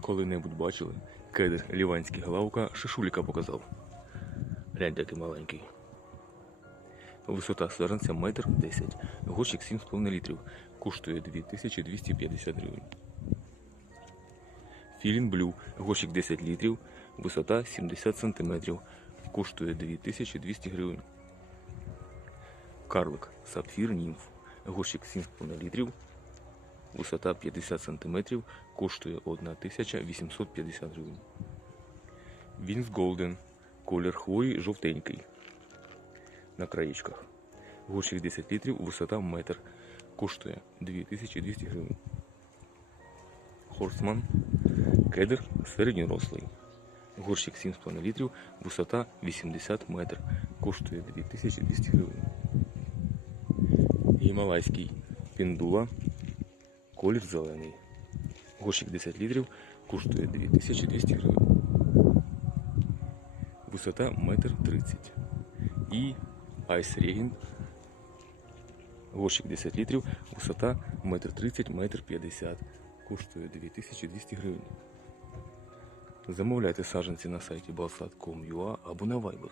Коли-небудь бачили, кедр ліванський главка шишуліка показав. Гляньте, який маленький. Висота саджанця метр 10. Горщик 7,5 літрів. Коштує 2250 гривень. Філін Блю. Горщик 10 літрів. Висота 70 см. Коштує 2200 гривень. Карлик Сапфір Німф. Горщик 7,5 літрів. Висота 50 см. Коштує 1850 гривень. Вінс Голден. Колір хвої жовтенький. На краєчках. Горщик 10 літрів, висота метр. Коштує 2200 гривень. Хорсман. Кедр середньорослий. Горщик 7,5 літрів, висота 80 метр. Коштує 2200 гривень. Гімалайський піндула. Колір зелений. Горщик 10 літрів, коштує 2200 гривень. Висота 1,30 м. І Айс Регін. Горщик 10 літрів, висота 1,30 м, 1,50 м. Коштує 2200 гривень. Замовляйте саджанці на сайті balsat.com.ua або на Viber